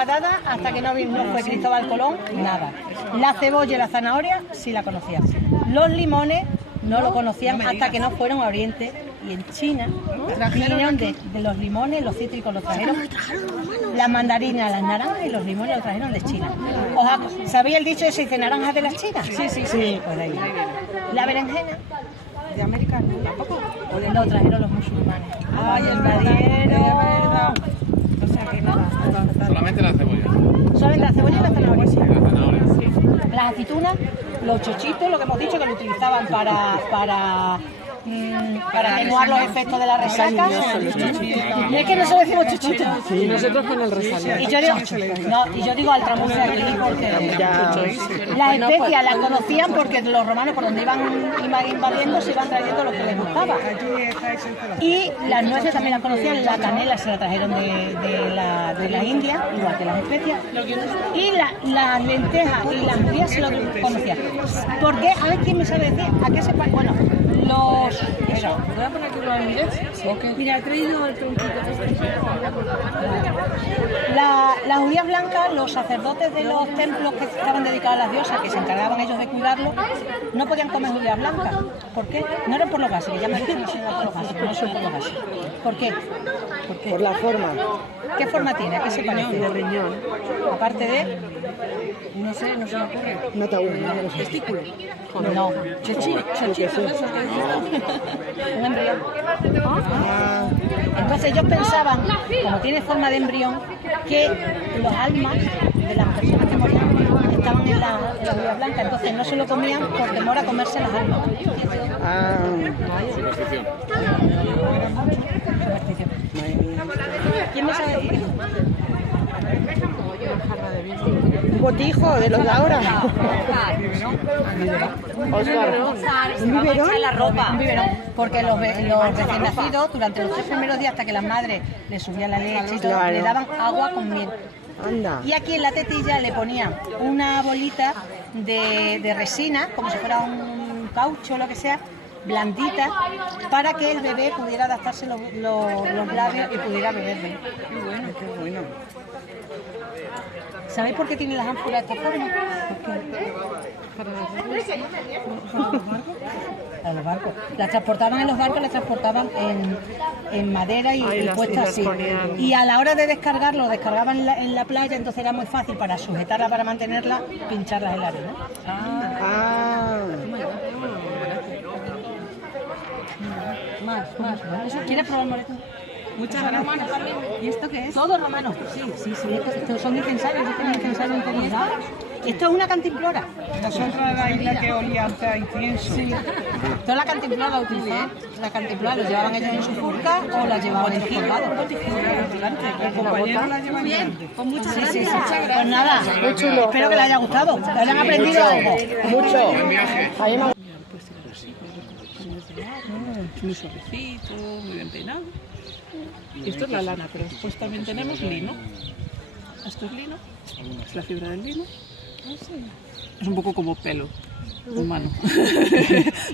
patata hasta que no fue Cristóbal Colón, nada. La cebolla y la zanahoria sí la conocían. Los limones no lo conocían hasta que no fueron a Oriente. Y en China vinieron de los limones, los cítricos los trajeron, las mandarinas, las naranjas y los limones los trajeron de China. ¿Sabéis el dicho de se dice naranjas de las chinas? Sí, pues de ahí. La berenjena de América, ¿tampoco? Lo trajeron los musulmanes. ¡Ay, el verdadero! O sea que nada. Solamente la cebolla. Solamente la cebolla y la zanahoria. La zanahoria. Las aceitunas, los chochitos, lo que hemos dicho que lo utilizaban para atenuar los efectos de la resaca. Y es que nosotros decimos chochitos. Sí, nosotros con el resaliente. Y yo digo altramuce aquí porque las especias las conocían porque los romanos por donde iban invadiendo se iban trayendo lo que les gustaba. Y las nueces también las conocían, la canela se la trajeron de la India, igual que las especias. Y las lentejas y las judías se lo conocían. ¿Por qué? A ver quién me sabe decir. ¿A qué se parece? Bueno, voy a poner aquí uno de miles. Mira, he traído el tronquito. Las judías blancas, los sacerdotes de los templos que estaban dedicados a las diosas, que se encargaban ellos de cuidarlo, no podían comer judías blancas. ¿Por qué? No eran por los gases, que ya me han dicho que no son por los gases, no son por los gases. ¿Por qué? Por la forma. ¿Qué forma tiene? ¿A qué se parece? De riñón. Aparte de... No sé, no se me ocurre. No te aburre, ¿no? Testículo. No. Chochito. Un embrión. Entonces ellos pensaban, como tiene forma de embrión, que los almas de las personas que morían estaban en la judía blanca, entonces no se lo comían por temor a comerse las almas. Superstición. ¿Quién me sabe decir? Un botijo de los de ahora. ¿Un biberón? La ropa. Un biberón. Porque los recién nacidos, durante los 3 primeros días, hasta que las madres le subían la leche y todo, le daban agua con miel. Anda. Y aquí en la tetilla le ponían una bolita de resina, como si fuera un caucho o lo que sea, blandita, para que el bebé pudiera adaptarse los labios y pudiera beber bien. Qué bueno. ¿Sabéis por qué tienen las ánforas de esta forma? Para los barcos. Las transportaban en los barcos, las transportaban en madera y puestas así. Y a la hora de descargarlo, descargaban en la playa, entonces era muy fácil para sujetarla, para mantenerla, pincharlas en la arena. Más. ¿Quieres probar moreto? Muchas gracias. ¿Y esto qué es? Todo romano. Sí. Estos son incensarios. Esto es una cantimplora. Nosotros la isla que olía a incienso. Sí. Toda la cantimplora la utilicé. La cantimplora la llevaban ellos en su furca o la llevaban en colgado. El compañero la lleva bien. Con muchas gracias. Pues nada, muy chulo. Espero que les haya gustado. Que hayan aprendido algo. Mucho. Muy suavecito, muy bien peinado. Y esto es la lana, pero después también tenemos lino. Esto es lino, es la fibra del lino. Es un poco como pelo humano,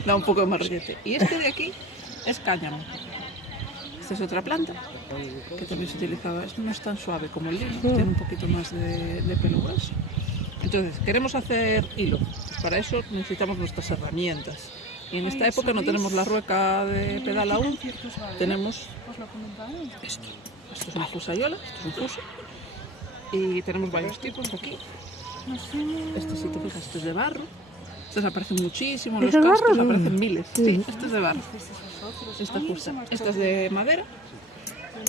da un poco de marrollete. Y este de aquí es cáñamo. Esta es otra planta que también se utilizaba. Esto no es tan suave como el lino, tiene un poquito más de pelo grueso. Entonces, queremos hacer hilo. Pues para eso necesitamos nuestras herramientas. Y en esta época no tenemos la rueca de pedal aún, tenemos esto. Esto es una fusayola, esto es un fuso. Y tenemos varios tipos aquí. Este, si te fijas, esto es de barro. Estos aparecen muchísimo en los cascos, aparecen miles. Sí, esto es de barro. Esta fusa. Esta es de madera.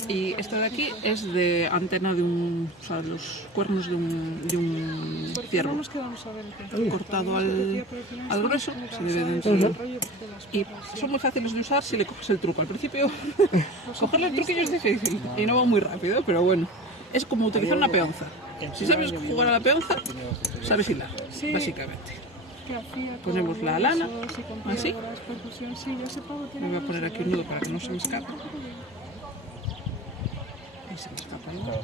Y esta de aquí es de antena de o sea, los cuernos de un ciervo. Cortado al grueso, se debe dentro. Y son muy fáciles de usar si le coges el truco. Al principio, cogerle el truquillo es difícil y no va muy rápido, pero bueno. Es como utilizar una peonza. Si sabes jugar a la peonza, sabes hilar, básicamente. Ponemos la lana, así. Me voy a poner aquí un nudo para que no se me escape. Se me escapa igual.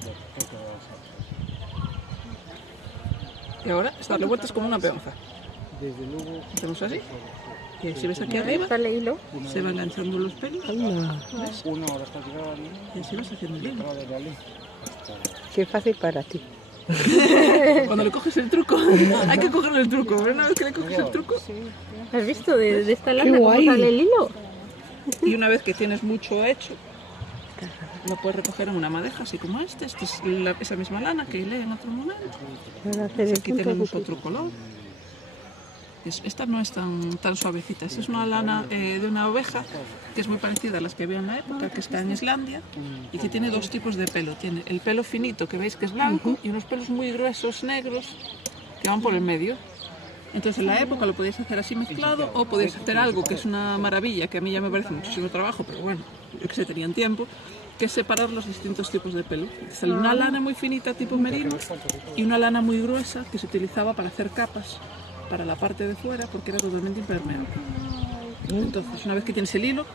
Y ahora, darle vueltas como una peonza. Hacemos así. Y si ves aquí arriba, se va enganchando los pelos. ¿Ves? Y así vas haciendo el hilo. Qué fácil para ti. Cuando le coges el truco, hay que cogerle el truco. Pero una vez que le coges el truco, ¿Has visto de esta lana Qué cómo guay. sale el hilo? y una vez que tienes mucho hecho, lo puedes recoger en una madeja, así como este. Esta es esa misma lana que hilé en otro momento. Para hacer el Aquí punto tenemos de- otro color. Esta no es tan suavecita. Esta es una lana de una oveja que es muy parecida a las que había en la época, que está en Islandia y que tiene dos tipos de pelo. Tiene el pelo finito, que veis que es blanco, y unos pelos muy gruesos, negros, que van por el medio. Entonces en la época lo podéis hacer así mezclado, o podéis hacer algo que es una maravilla, que a mí ya me parece muchísimo trabajo, pero bueno, yo que sé, tenían tiempo, que es separar los distintos tipos de pelo. Sale una lana muy finita tipo merino y una lana muy gruesa que se utilizaba para hacer capas para la parte de fuera, porque era totalmente impermeable. Entonces, una vez que tienes el hilo,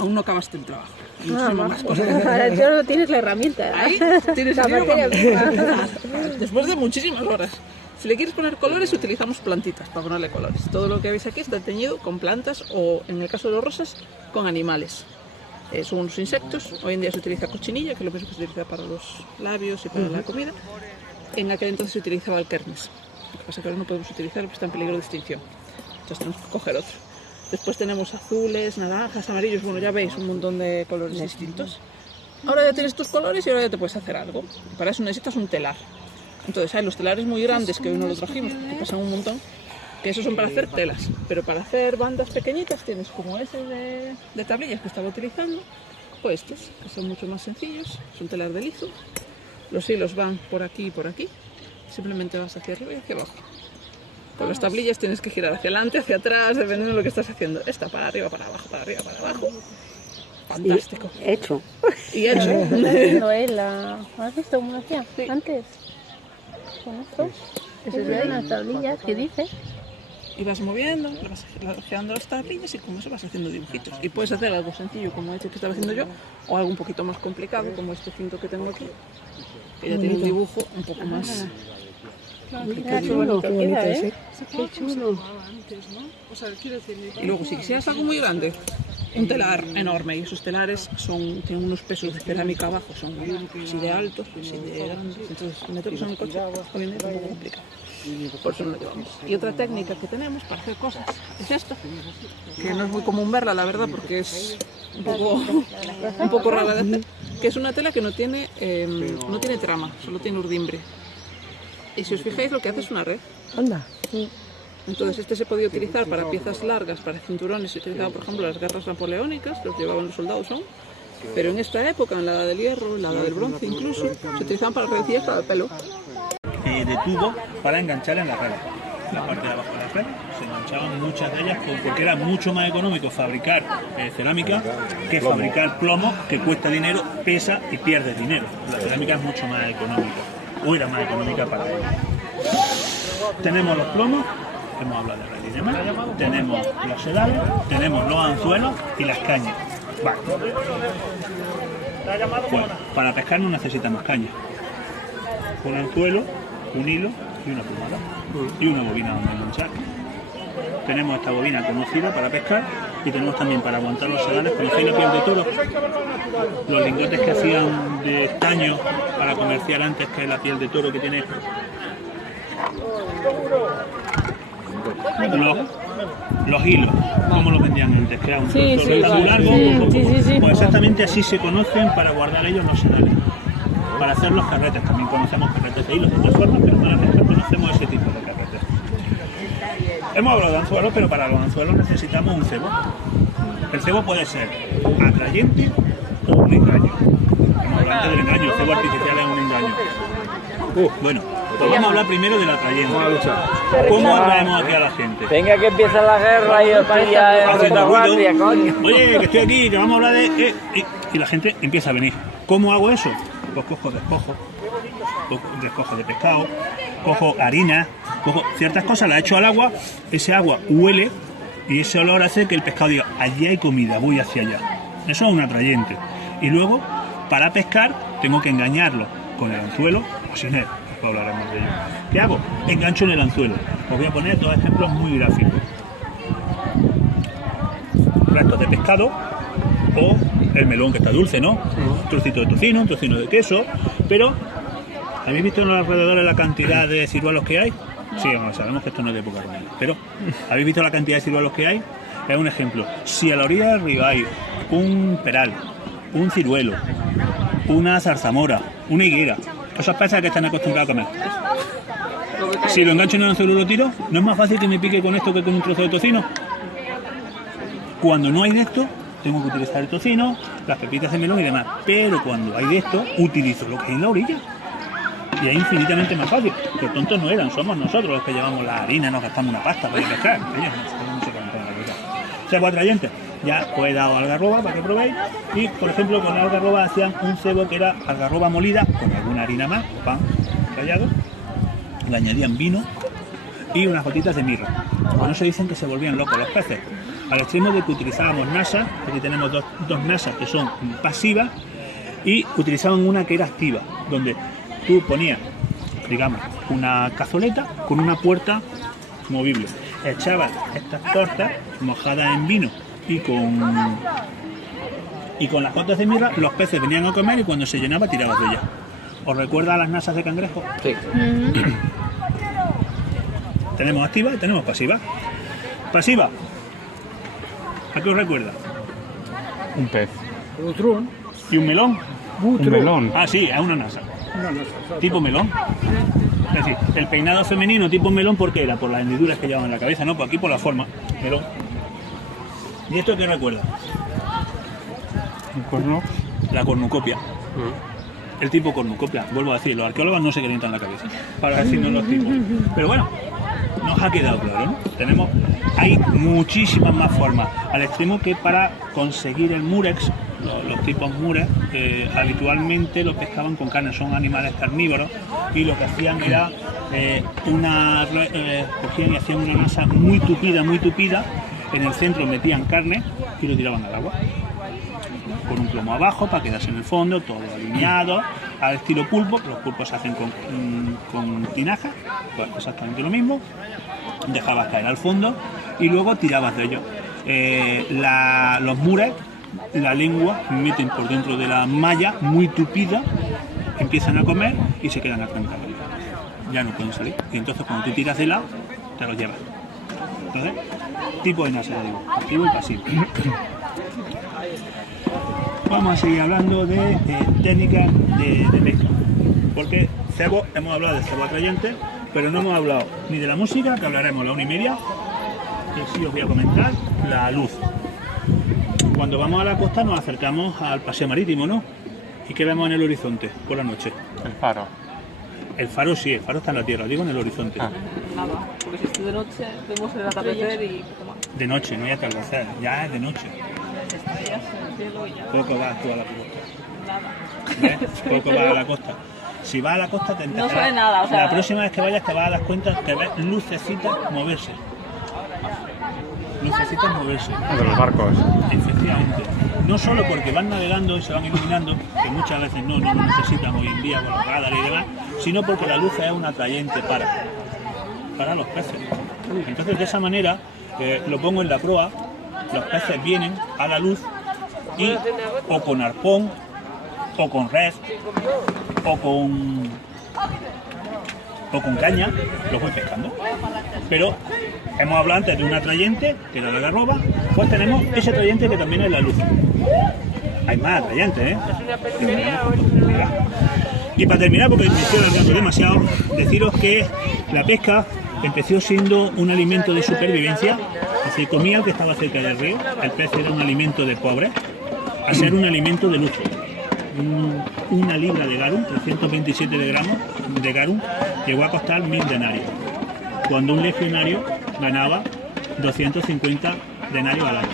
aún no acabaste el trabajo. Hay muchísimas más cosas que hacer. Ahora solo tienes la herramienta. Ahí tienes La el hilo materia prima. después de muchísimas horas. Si le quieres poner colores, utilizamos plantitas para ponerle colores. Todo lo que veis aquí está teñido con plantas o, en el caso de los rosas, con animales. Son unos insectos. Hoy en día se utiliza cochinilla, que es lo mismo que se utiliza para los labios y para la comida. En aquel entonces se utilizaba el kermes. Lo que pasa es que ahora no podemos utilizarlo porque está en peligro de extinción. Entonces tenemos que coger otro. Después tenemos azules, naranjas, amarillos. Bueno, ya veis un montón de colores distintos. Ahora ya tienes tus colores y ahora ya te puedes hacer algo. Para eso necesitas un telar. Entonces hay los telares muy grandes que hoy no los trajimos porque pesan un montón, que esos son para hacer telas. Pero para hacer bandas pequeñitas tienes como ese de tablillas que estaba utilizando, o estos, que son mucho más sencillos. Son telar de lizo. Los hilos van por aquí y por aquí. Simplemente vas hacia arriba y hacia abajo. Con las tablillas tienes que girar hacia adelante, hacia atrás, dependiendo de lo que estás haciendo. Esta para arriba, para abajo, para arriba, para abajo. Fantástico. Hecho. Y hecho. Haciendo él ¿has visto cómo lo hacía antes? Con esto. Esas eran las tablillas que dice. Y vas moviendo, vas girando las tablillas y con eso vas haciendo dibujitos. Y puedes hacer algo sencillo como este que estaba haciendo yo, o algo un poquito más complicado como este cinto que tengo aquí, que ya tiene un dibujo un poco más... Mira qué bonito queda, ¿eh? Qué chulo. Y luego si quisieras algo muy grande, un telar enorme, y esos telares tienen unos pesos de cerámica abajo, son así de altos, así de grandes, entonces meterlos en el coche hoy en día es un poco complicado. Por eso no lo llevamos. Y otra técnica que tenemos para hacer cosas es esta, que no es muy común verla, la verdad, porque es un poco rara de hacer, que es una tela que no tiene trama, solo tiene urdimbre. Y si os fijáis, lo que hace es una red. Anda. Entonces este se podía utilizar para piezas largas, para cinturones. Se utilizaba, por ejemplo, las guerras napoleónicas, los llevaban los soldados aún. Pero en esta época, en la edad del hierro, en la edad del bronce incluso, se utilizaban para redecillas para el pelo. De tubo para enganchar en la red. La parte de abajo de la red se enganchaban muchas de ellas porque era mucho más económico fabricar cerámica que fabricar plomo, que cuesta dinero, pesa y pierde dinero. La cerámica es mucho más económica, o era más económica para ellos. Tenemos los plomos, hemos hablado de la línea más, tenemos los sedales, tenemos los anzuelos y las cañas. Vale. Pues, para pescar no necesitamos cañas. Un anzuelo, un hilo y una plumada y una bobina donde enganchar. Tenemos esta bobina conocida para pescar y tenemos también para aguantar los sedales. ¿Conocéis la piel de toro? Los lingotes que hacían de estaño para comerciar antes, que es la piel de toro que tiene los hilos, ¿cómo los vendían antes? Que era un trozo rectangular, pues exactamente así se conocen para guardar ellos los sedales. Para hacer los carretes, también conocemos carretes de hilos de otras formas, pero para pescar conocemos ese tipo de carretes. Hemos hablado de anzuelos, pero para los anzuelos necesitamos un cebo. El cebo puede ser atrayente o un engaño. Hemos hablado antes del engaño, el cebo artificial es un engaño. Bueno, pues vamos a hablar primero del atrayente. ¿Cómo atraemos aquí a la gente? Venga, que empieza la guerra y os pilla en retaguardia, coño. Oye, que estoy aquí, que vamos a hablar de... y la gente empieza a venir. ¿Cómo hago eso? Pues cojo despojo de pescado, cojo harina, cojo ciertas cosas, las echo al agua, ese agua huele y ese olor hace que el pescado diga, allí hay comida, voy hacia allá. Eso es un atrayente. Y luego, para pescar, tengo que engañarlo con el anzuelo o sin él, después hablaremos de ello. ¿Qué hago? Engancho en el anzuelo. Os voy a poner dos ejemplos muy gráficos. Restos de pescado o el melón que está dulce, ¿no? Un trocito de tocino, un trocino de queso, pero ¿Habéis visto en los alrededores la cantidad de ciruelos que hay? Sí, bueno, sabemos que esto no es de época romana, pero ¿habéis visto la cantidad de ciruelos que hay? Es un ejemplo. Si a la orilla del río hay un peral, un ciruelo, una zarzamora, una higuera, esas peces que están acostumbrados a comer. Si lo engancho en un anzuelo y lo tiro, ¿no es más fácil que me pique con esto que con un trozo de tocino? Cuando no hay de esto, tengo que utilizar el tocino, las pepitas de melón y demás. Pero cuando hay de esto, utilizo lo que hay en la orilla. Y es infinitamente más fácil. Los tontos no eran, somos nosotros los que llevamos la harina, nos gastamos una pasta para pescar. Ellos no se contan la cosa. Cebo atrayente. Ya os he dado algarroba para que probéis. Y, por ejemplo, con la algarroba hacían un cebo que era algarroba molida con alguna harina más, pan rallado. Le añadían vino y unas gotitas de mirra. Con eso dicen que se volvían locos los peces. Al extremo de que utilizábamos nasa, aquí tenemos dos nasas que son pasivas, y utilizaban una que era activa, donde tú ponías, digamos, una cazoleta con una puerta movible. Echabas estas tortas mojadas en vino y con las gotas de mirra, los peces venían a comer y cuando se llenaba tirabas de ellas. ¿Os recuerda a las nasas de cangrejo? Sí. Tenemos activa y tenemos pasiva. Pasiva. ¿A qué os recuerda? Un pez. ¿Y un melón? Un melón. Ah, sí, es una nasa. Tipo melón. Es decir, el peinado femenino tipo melón, ¿por qué era? Por las hendiduras que llevaban en la cabeza, ¿no? Pues aquí por la forma. Melón. ¿Y esto qué recuerda? Un cuerno. La cornucopia. El tipo cornucopia. Vuelvo a decir, los arqueólogos no se calientan la cabeza para decirnos los tipos. Pero bueno, nos ha quedado claro, ¿no? Hay muchísimas más formas, al extremo que para conseguir el murex, los tipos murex, habitualmente lo pescaban con carne, son animales carnívoros, y lo que hacían era cogían y hacían una masa muy tupida, en el centro metían carne y lo tiraban al agua. Con un plomo abajo para quedarse en el fondo, todo alineado, al estilo pulpo. Los pulpos se hacen con tinaja, pues exactamente lo mismo. Dejabas caer al fondo y luego tirabas de ellos. Los mures, la lengua, meten por dentro de la malla muy tupida, empiezan a comer y se quedan atrapados. Ya no pueden salir. Y entonces cuando tú tiras de lado, te los llevas. Entonces, tipo de nasa, digo, activo y pasivo. Vamos a seguir hablando de técnicas de pesca, porque cebo, hemos hablado de cebo atrayente, pero no hemos hablado ni de la música, que hablaremos a la 1:30, y sí os voy a comentar la luz. Cuando vamos a la costa nos acercamos al paseo marítimo, ¿no? ¿Y qué vemos en el horizonte por la noche? El faro. El faro sí, el faro está en la tierra, digo en el horizonte. Nada, porque si estoy de noche vemos el atardecer y poco más. De noche, no hay atardecer, ya es de noche. Estrellas en el cielo y ya. Poco vas tú a la costa. Nada. ¿Ves? Poco vas a la costa. Si vas a la costa te No se ve nada, o sea, la próxima vez que vayas te vas a dar cuenta que ves lucecitas moverse. Lucecitas moverse. De los barcos. Efectivamente. No solo porque van navegando y se van iluminando, que muchas veces no lo necesitan hoy en día con los radares y demás, sino porque la luz es un atrayente para los peces. Entonces de esa manera, lo pongo en la proa, los peces vienen a la luz y o con arpón, o con red, o con caña, los voy pescando. Pero hemos hablado antes de un atrayente, que era la algarroba, pues tenemos ese atrayente que también es la luz. Hay más atrayentes, ¿eh? Y para terminar, porque me estoy alargando demasiado, deciros que la pesca empezó siendo un alimento de supervivencia. Se comía el que estaba cerca del río, el pez era un alimento de pobre, a ser un alimento de lujo. Una libra de garum, 327 gramos de garum, llegó a costar 1000 denarios, cuando un legionario ganaba 250 denarios al año.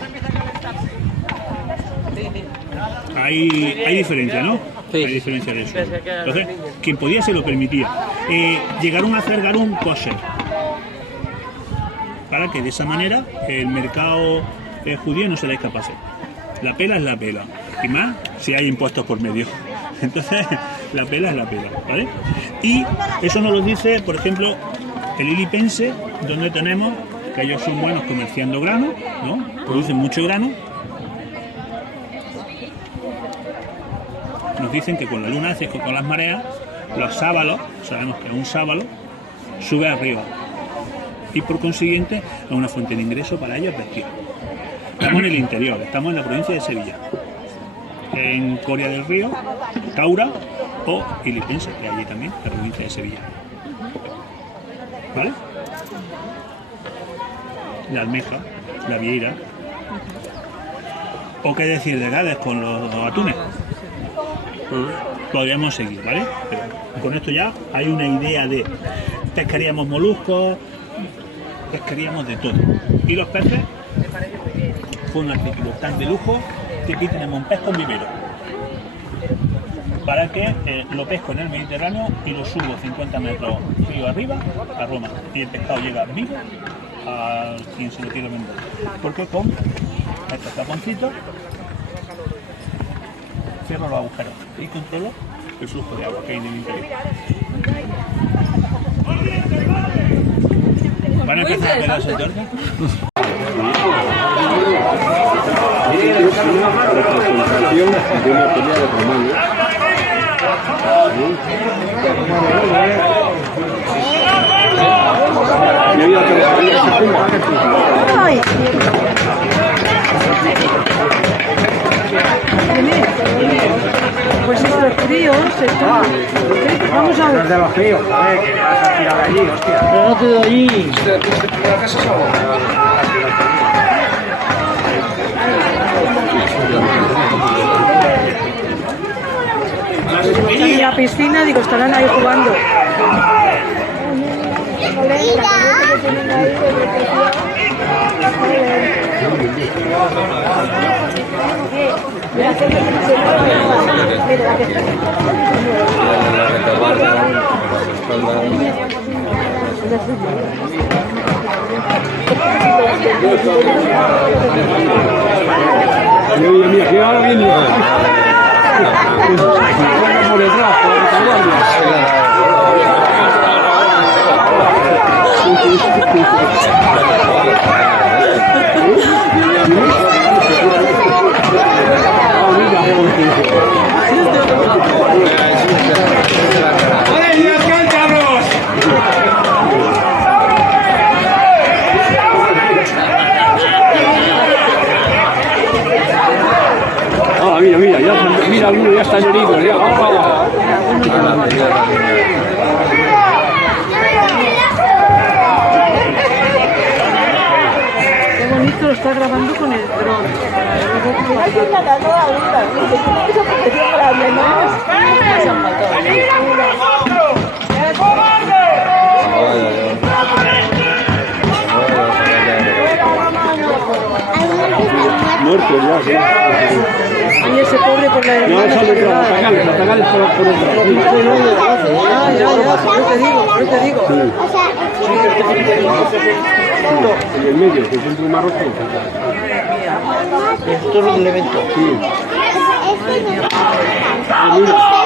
Hay diferencia, ¿no? Sí. Hay diferencia de eso. Entonces, quien podía se lo permitía. Llegaron a hacer garum kosher, para que de esa manera el mercado judío no se le escapase. La pela es la pela, y más si hay impuestos por medio. Entonces, la pela es la pela, ¿vale? Y eso nos lo dice, por ejemplo, el Ilipense, donde tenemos que ellos son buenos comerciando grano, ¿no? Producen mucho grano. Nos dicen que con la luna, es que con las mareas, Los sábalos, sabemos que un sábalo sube arriba y por consiguiente es una fuente de ingreso para ellos bestial. Estamos en el interior, estamos en la provincia de Sevilla, en Coria del Río, Taura o Ilipense, que hay allí también, la provincia de Sevilla. ¿Vale? La almeja, la vieira. O qué decir de Gades con los atunes. Podríamos seguir, ¿vale? Pero con esto ya hay una idea de pescaríamos moluscos, pescaríamos de todo. Y los peces fue un artículo tan de lujo que aquí tenemos un pez con vivero. Para que lo pesco en el Mediterráneo y lo subo 50 metros río arriba a Roma. Y el pescado llega vivo a quien se lo quiere vender. Porque con estos taponcitos cierro los agujeros y controlo el flujo de agua que hay en el interior. ¿Van a empezar a pegarse el torque? Pues estos críos están... Vamos a ver. De los críos, joder, que vas a tirar allí, hostia. Pero no te doy allí. Están en la piscina, digo, estarán ahí jugando. Mira, que ahora viene por detrás, por la mira, alguno ya está herido, ya, vamos. Qué bonito lo está grabando con el dron. Muerto ya, sí. Y ese pobre por la hermana. No, sale atacales por detrás. Por eso te digo. En el medio, que siempre un marrón. Esto es un elemento. Sí. Mira.